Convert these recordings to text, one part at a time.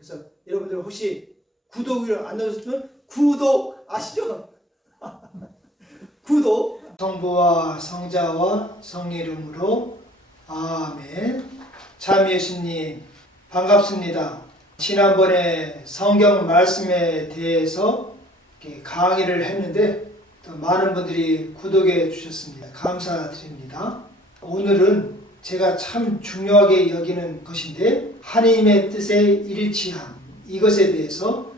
그래서 여러분들 혹시 구독을 안 누르셨으면 구독 아시죠? 구독. 성부와 성자와 성령 이름으로 아멘. 참 예수님 반갑습니다. 지난번에 성경 말씀에 대해서 강의를 했는데 또 많은 분들이 구독해 주셨습니다. 감사드립니다. 오늘은 제가 참 중요하게 여기는 것인데 하나님의 뜻의 일치함, 이것에 대해서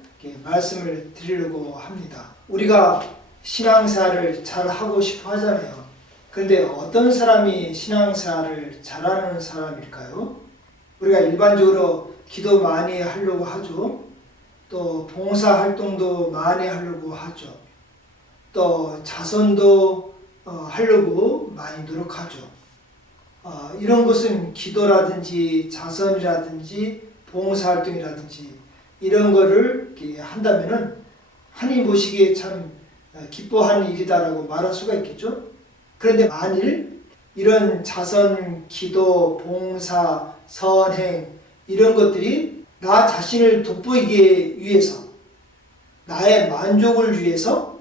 말씀을 드리려고 합니다. 우리가 신앙생활을 잘 하고 싶어 하잖아요. 근데 어떤 사람이 신앙생활을 잘하는 사람일까요? 우리가 일반적으로 기도 많이 하려고 하죠. 또 봉사활동도 많이 하려고 하죠. 또 자선도 하려고 많이 노력하죠. 이런 것은 기도라든지 자선이라든지 봉사활동이라든지 이런 거를 한다면은 하나님 보시기에 참 기뻐하는 일이다라고 말할 수가 있겠죠. 그런데 만일 이런 자선, 기도, 봉사, 선행 이런 것들이 나 자신을 돋보이기 위해서, 나의 만족을 위해서,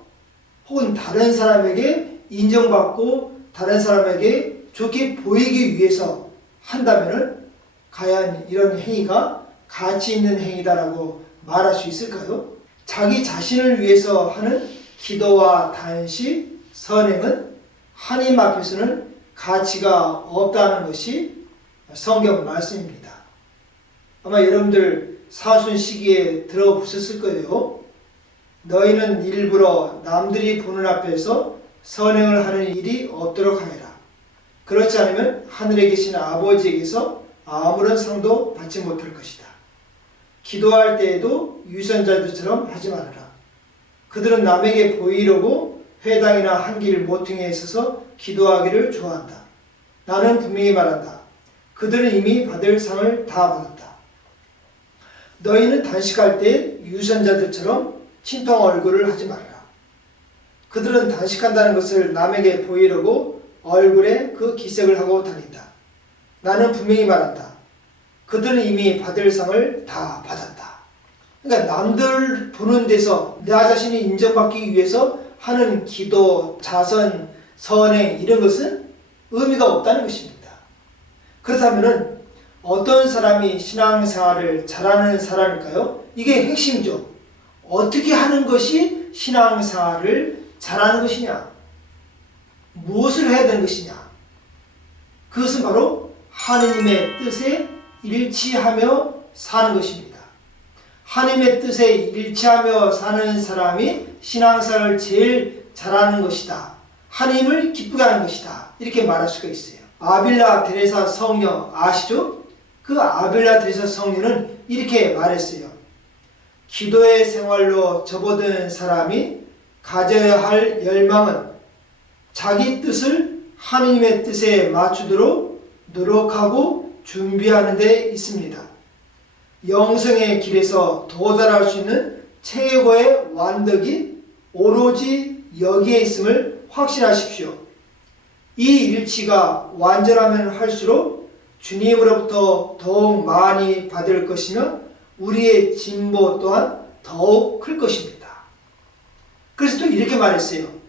혹은 다른 사람에게 인정받고 다른 사람에게 좋게 보이기 위해서 한다면은 과연 이런 행위가 가치 있는 행위다라고 말할 수 있을까요? 자기 자신을 위해서 하는 기도와 단식, 선행은 하나님 앞에서는 가치가 없다는 것이 성경 말씀입니다. 아마 여러분들 사순 시기에 들어보셨을 거예요. 너희는 일부러 남들이 보는 앞에서 선행을 하는 일이 없도록 하여라. 그렇지 않으면 하늘에 계신 아버지에게서 아무런 상도 받지 못할 것이다. 기도할 때에도 유선자들처럼 하지 말아라. 그들은 남에게 보이려고 회당이나 한길 모퉁이에 있어서 기도하기를 좋아한다. 나는 분명히 말한다. 그들은 이미 받을 상을 다 받았다. 너희는 단식할 때 유선자들처럼 친통 얼굴을 하지 말아라. 그들은 단식한다는 것을 남에게 보이려고 얼굴에 그 기색을 하고 다닌다. 나는 분명히 말한다. 그들은 이미 받을 상을 다 받았다. 그러니까 남들 보는 데서 나 자신이 인정받기 위해서 하는 기도, 자선, 선행 이런 것은 의미가 없다는 것입니다. 그렇다면 어떤 사람이 신앙생활을 잘하는 사람일까요? 이게 핵심이죠. 어떻게 하는 것이 신앙생활을 잘하는 것이냐? 무엇을 해야 되는 것이냐? 그것은 바로 하느님의 뜻에 일치하며 사는 것입니다. 하느님의 뜻에 일치하며 사는 사람이 신앙생활을 제일 잘하는 것이다. 하느님을 기쁘게 하는 것이다. 이렇게 말할 수가 있어요. 아빌라 데레사 성녀 아시죠? 그 아빌라 데레사 성녀는 이렇게 말했어요. 기도의 생활로 접어든 사람이 가져야 할 열망은 자기 뜻을 하느님의 뜻에 맞추도록 노력하고 준비하는 데 있습니다. 영성의 길에서 도달할 수 있는 최고의 완덕이 오로지 여기에 있음을 확신하십시오. 이 일치가 완전하면 할수록 주님으로부터 더욱 많이 받을 것이며 우리의 진보 또한 더욱 클 것입니다. 그래서 또 이렇게 말했어요.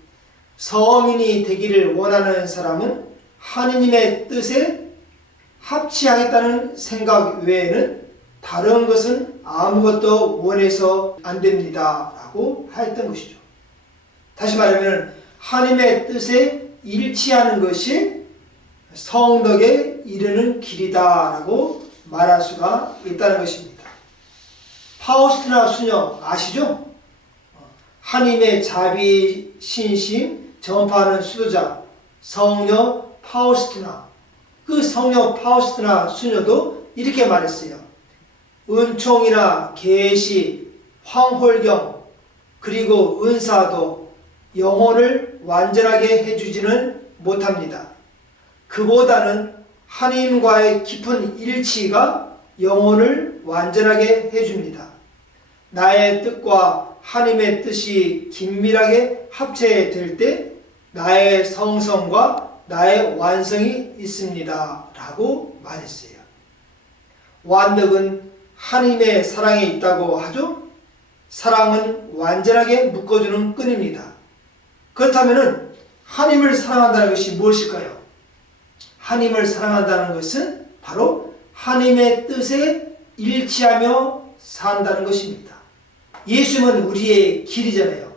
성인이 되기를 원하는 사람은 하느님의 뜻에 합치하겠다는 생각 외에는 다른 것은 아무것도 원해서 안 됩니다. 라고 하였던 것이죠. 다시 말하면 하느님의 뜻에 일치하는 것이 성덕에 이르는 길이다 라고 말할 수가 있다는 것입니다. 파우스티나 수녀 아시죠? 하느님의 자비, 신심, 전파하는 수도자 성녀 파우스티나, 그 성녀 파우스티나 수녀도 이렇게 말했어요. 은총이나 계시, 황홀경, 그리고 은사도 영혼을 완전하게 해주지는 못합니다. 그보다는 하나님과의 깊은 일치가 영혼을 완전하게 해줍니다. 나의 뜻과 하나님의 뜻이 긴밀하게 합체될 때 나의 성성과 나의 완성이 있습니다. 라고 말했어요. 완덕은 하나님의 사랑에 있다고 하죠? 사랑은 완전하게 묶어주는 끈입니다. 그렇다면 하나님을 사랑한다는 것이 무엇일까요? 하나님을 사랑한다는 것은 바로 하나님의 뜻에 일치하며 산다는 것입니다. 예수님은 우리의 길이잖아요.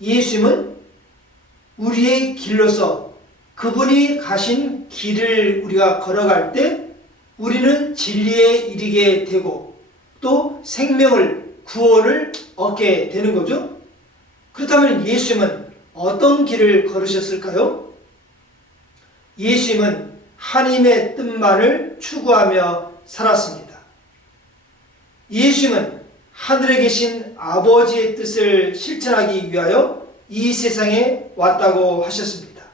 예수님은 우리의 길로서 그분이 가신 길을 우리가 걸어갈 때 우리는 진리에 이르게 되고 또 생명을, 구원을 얻게 되는 거죠. 그렇다면 예수님은 어떤 길을 걸으셨을까요? 예수님은 하나님의 뜻만을 추구하며 살았습니다. 예수님은 하늘에 계신 아버지의 뜻을 실천하기 위하여 이 세상에 왔다고 하셨습니다.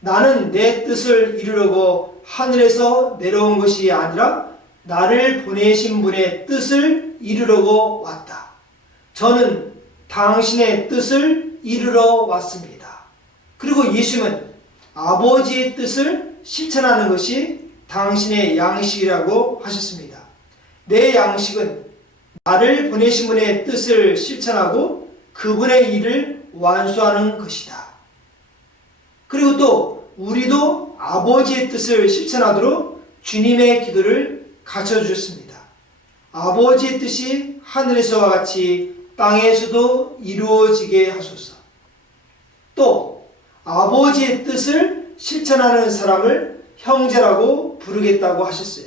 나는 내 뜻을 이루려고 하늘에서 내려온 것이 아니라 나를 보내신 분의 뜻을 이루려고 왔다. 저는 당신의 뜻을 이루러 왔습니다. 그리고 예수님은 아버지의 뜻을 실천하는 것이 당신의 양식이라고 하셨습니다. 내 양식은 나를 보내신 분의 뜻을 실천하고 그분의 일을 완수하는 것이다. 그리고 또 우리도 아버지의 뜻을 실천하도록 주님의 기도를 가르쳐주셨습니다. 아버지의 뜻이 하늘에서와 같이 땅에서도 이루어지게 하소서. 또 아버지의 뜻을 실천하는 사람을 형제라고 부르겠다고 하셨어요.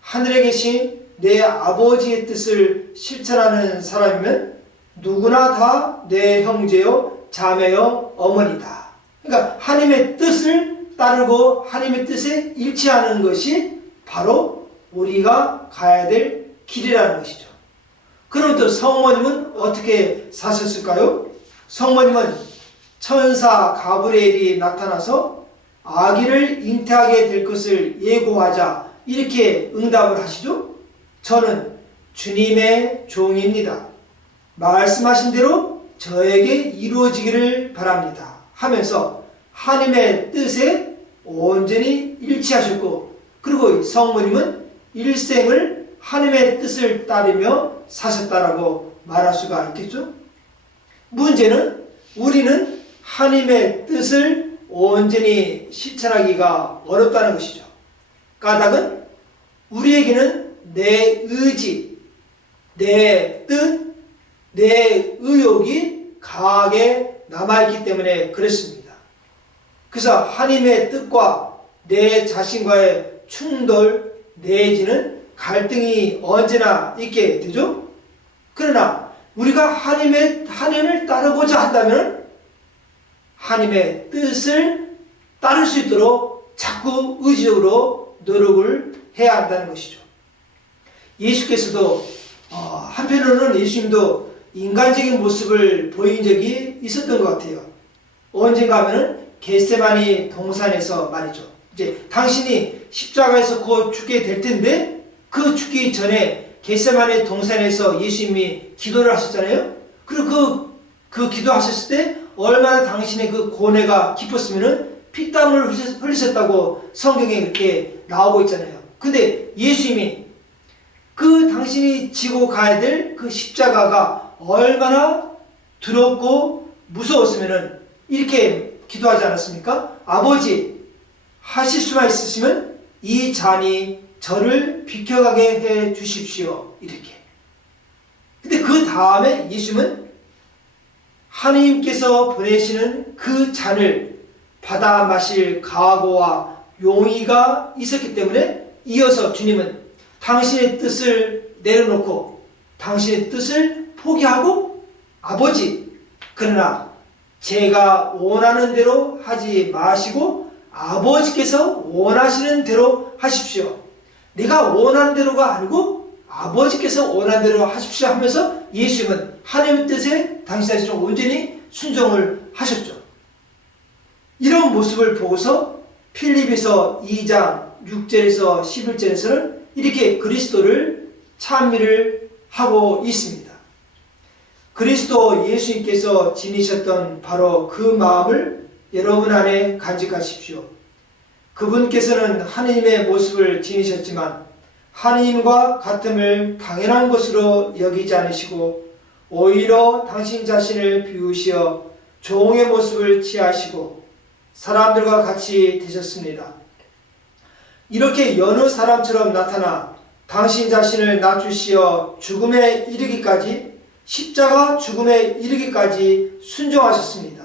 하늘에 계신 내 아버지의 뜻을 실천하는 사람이면 누구나 다 내 형제요 자매요 어머니다. 그러니까 하나님의 뜻을 따르고 하나님의 뜻에 일치하는 것이 바로 우리가 가야 될 길이라는 것이죠. 그럼 또 성모님은 어떻게 사셨을까요? 성모님은 천사 가브리엘이 나타나서 아기를 잉태하게 될 것을 예고하자 이렇게 응답을 하시죠. 저는 주님의 종입니다. 말씀하신 대로 저에게 이루어지기를 바랍니다 하면서 하나님의 뜻에 온전히 일치하셨고, 그리고 성모님은 일생을 하나님의 뜻을 따르며 사셨다라고 말할 수가 있겠죠. 문제는 우리는 하나님의 뜻을 온전히 실천하기가 어렵다는 것이죠. 까닭은 우리에게는 내 의지, 내 뜻, 내 의욕이 강하게 남아있기 때문에 그렇습니다. 그래서 하나님의 뜻과 내 자신과의 충돌 내지는 갈등이 언제나 있게 되죠. 그러나 우리가 하나님을 따르고자 한다면 하나님의 뜻을 따를 수 있도록 자꾸 의지적으로 노력을 해야 한다는 것이죠. 예수께서도 한편으로는 예수님도 인간적인 모습을 보인 적이 있었던 것 같아요. 언젠가 하면은 겟세마니 동산에서 말이죠. 이제 당신이 십자가에서 곧 죽게 될 텐데 그 죽기 전에 겟세마니 동산에서 예수님이 기도를 하셨잖아요. 그리고 그 기도하셨을 때 얼마나 당신의 그 고뇌가 깊었으면은 피땀을 흘리셨다고 성경에 이렇게 나오고 있잖아요. 근데 예수님이 그 당신이 지고 가야 될 그 십자가가 얼마나 두렵고 무서웠으면은 이렇게 기도하지 않았습니까? 아버지, 하실 수만 있으시면 이 잔이 저를 비켜가게 해 주십시오. 이렇게. 근데 그 다음에 예수님은 하나님께서 보내시는 그 잔을 받아 마실 각오와 용의가 있었기 때문에 이어서 주님은 당신의 뜻을 내려놓고 당신의 뜻을 포기하고 아버지, 그러나 제가 원하는 대로 하지 마시고 아버지께서 원하시는 대로 하십시오. 내가 원하는 대로가 아니고 아버지께서 원하는 대로 하십시오 하면서 예수님은 하나님의 뜻에 당신 자신을 온전히 순종을 하셨죠. 이런 모습을 보고서 필립에서 2장 6절에서 11절에서는 이렇게 그리스도를 찬미를 하고 있습니다. 그리스도 예수님께서 지니셨던 바로 그 마음을 여러분 안에 간직하십시오. 그분께서는 하느님의 모습을 지니셨지만 하느님과 같음을 당연한 것으로 여기지 않으시고 오히려 당신 자신을 비우시어 종의 모습을 취하시고 사람들과 같이 되셨습니다. 이렇게 여느 사람처럼 나타나 당신 자신을 낮추시어 죽음에 이르기까지, 십자가 죽음에 이르기까지 순종하셨습니다.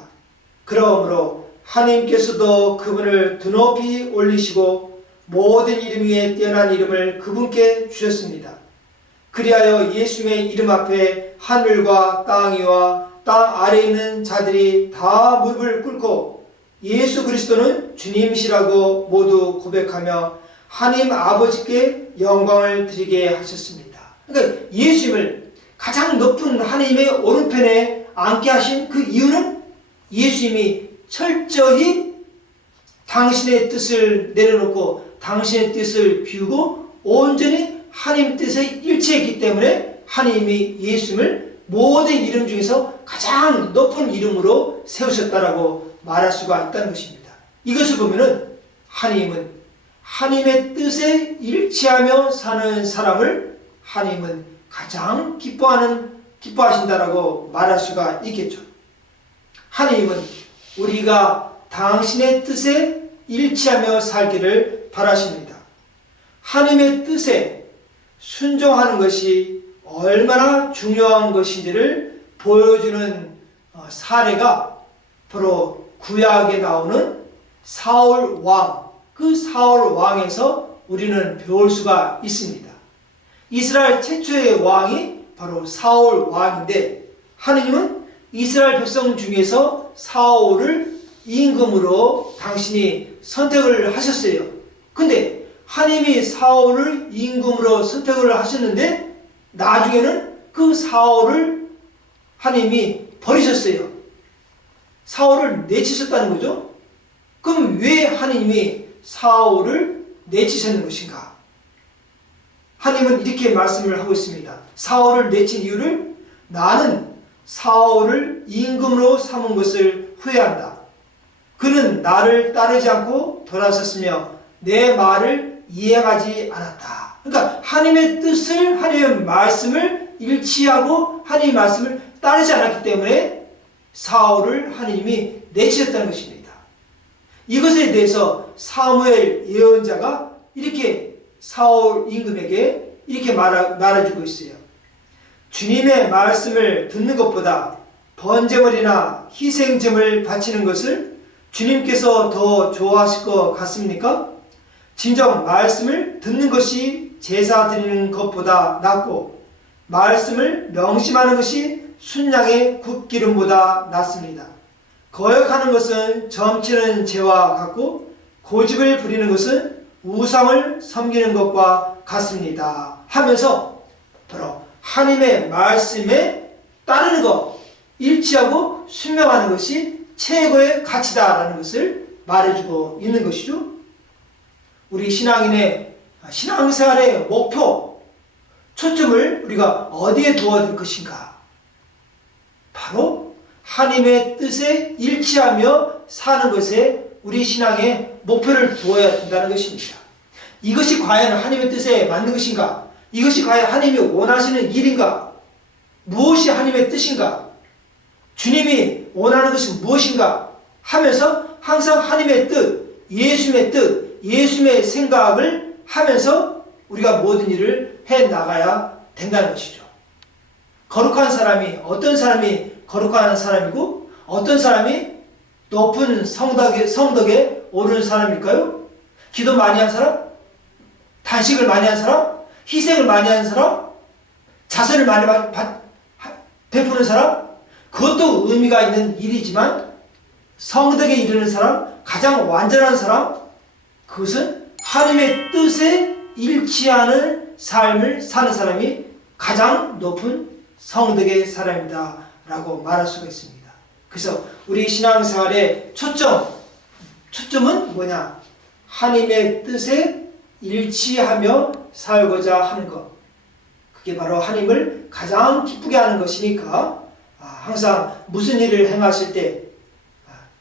그러므로 하나님께서도 그분을 드높이 올리시고 모든 이름 위에 뛰어난 이름을 그분께 주셨습니다. 그리하여 예수님의 이름 앞에 하늘과 땅이와 땅 아래에 있는 자들이 다 무릎을 꿇고 예수 그리스도는 주님이시라고 모두 고백하며 하나님 아버지께 영광을 드리게 하셨습니다. 그러니까 예수님을 가장 높은 하나님의 오른편에 앉게 하신 그 이유는 예수님이 철저히 당신의 뜻을 내려놓고 당신의 뜻을 비우고 온전히 하나님 뜻에 일치했기 때문에 하나님이 예수님을 모든 이름 중에서 가장 높은 이름으로 세우셨다라고 말할 수가 있다는 것입니다. 이것을 보면은 하나님은 하나님의 뜻에 일치하며 사는 사람을 하나님은 가장 기뻐하신다라고 말할 수가 있겠죠. 하나님은 우리가 당신의 뜻에 일치하며 살기를 바라십니다. 하나님의 뜻에 순종하는 것이 얼마나 중요한 것인지를 보여주는 사례가 바로 구약에 나오는 사울 왕, 그 사울 왕에서 우리는 배울 수가 있습니다. 이스라엘 최초의 왕이 바로 사울 왕인데 하느님은 이스라엘 백성 중에서 사울을 임금으로 당신이 선택을 하셨어요. 근데 하느님이 사울을 임금으로 선택을 하셨는데 나중에는 그 사울을 하느님이 버리셨어요. 사울을 내치셨다는 거죠. 그럼 왜 하느님이 사울을 내치셨는 것인가? 하느님은 이렇게 말씀을 하고 있습니다. 사울을 내친 이유를 나는 사울을 임금으로 삼은 것을 후회한다. 그는 나를 따르지 않고 돌아섰으며 내 말을 이해하지 않았다. 그러니까 하나님의 뜻을, 하나님의 말씀을 일치하고 하나님의 말씀을 따르지 않았기 때문에 사울을 하나님이 내치셨다는 것입니다. 이것에 대해서 사무엘 예언자가 이렇게 사울 임금에게 이렇게 말해주고 있어요. 주님의 말씀을 듣는 것보다 번제물이나 희생점을 바치는 것을 주님께서 더 좋아하실 것 같습니까? 진정 말씀을 듣는 것이 제사 드리는 것보다 낫고 말씀을 명심하는 것이 순양의 굿기름보다 낫습니다. 거역하는 것은 점치는 죄와 같고 고집을 부리는 것은 우상을 섬기는 것과 같습니다. 하면서 바로 하나님의 말씀에 따르는 것, 일치하고 순명하는 것이 최고의 가치다라는 것을 말해주고 있는 것이죠. 우리 신앙인의 신앙생활의 목표, 초점을 우리가 어디에 두어야 될 것인가? 바로 하나님의 뜻에 일치하며 사는 것에 우리 신앙의 목표를 두어야 된다는 것입니다. 이것이 과연 하나님의 뜻에 맞는 것인가? 이것이 과연 하나님이 원하시는 일인가? 무엇이 하나님의 뜻인가? 주님이 원하는 것이 무엇인가? 하면서 항상 하나님의 뜻, 예수님의 생각을 하면서 우리가 모든 일을 해나가야 된다는 것이죠. 거룩한 사람이, 어떤 사람이 거룩한 사람이고 어떤 사람이 높은 성덕에 오르는 사람일까요? 기도 많이 한 사람? 단식을 많이 한 사람? 희생을 많이 한 사람? 자선을 많이 베푸는 사람? 그것도 의미가 있는 일이지만 성덕에 이르는 사람, 가장 완전한 사람, 그것은 하나님의 뜻에 일치하는 삶을 사는 사람이 가장 높은 성덕의 사람이다 라고 말할 수가 있습니다. 그래서 우리 신앙생활의 초점은 뭐냐? 하나님의 뜻에 일치하며 살고자 하는 것. 그게 바로 하나님을 가장 기쁘게 하는 것이니까 항상 무슨 일을 행하실 때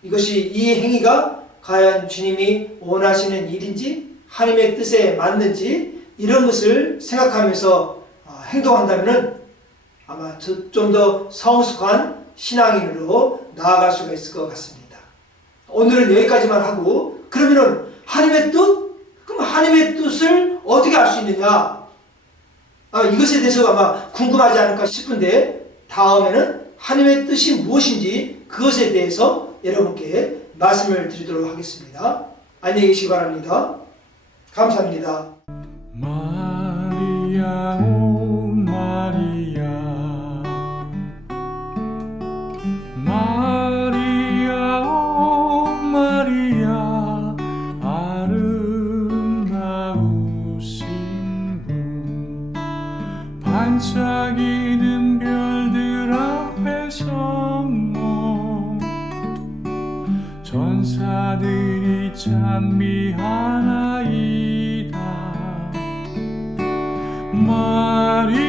이것이 이 행위가 과연 주님이 원하시는 일인지 하나님의 뜻에 맞는지 이런 것을 생각하면서 행동한다면 아마 좀 더 성숙한 신앙인으로 나아갈 수가 있을 것 같습니다. 오늘은 여기까지만 하고, 그러면은 하나님의 뜻? 그럼 하나님의 뜻을 어떻게 알 수 있느냐? 이것에 대해서 아마 궁금하지 않을까 싶은데, 다음에는 하나님의 뜻이 무엇인지 그것에 대해서 여러분께 말씀을 드리도록 하겠습니다. 안녕히 계시기 바랍니다. 감사합니다. 마리아 오 마리아 마리아 오 마리아 아름다우신 분 반짝이는 별들 앞에 성모 전사들이 찬미하나이다 마리아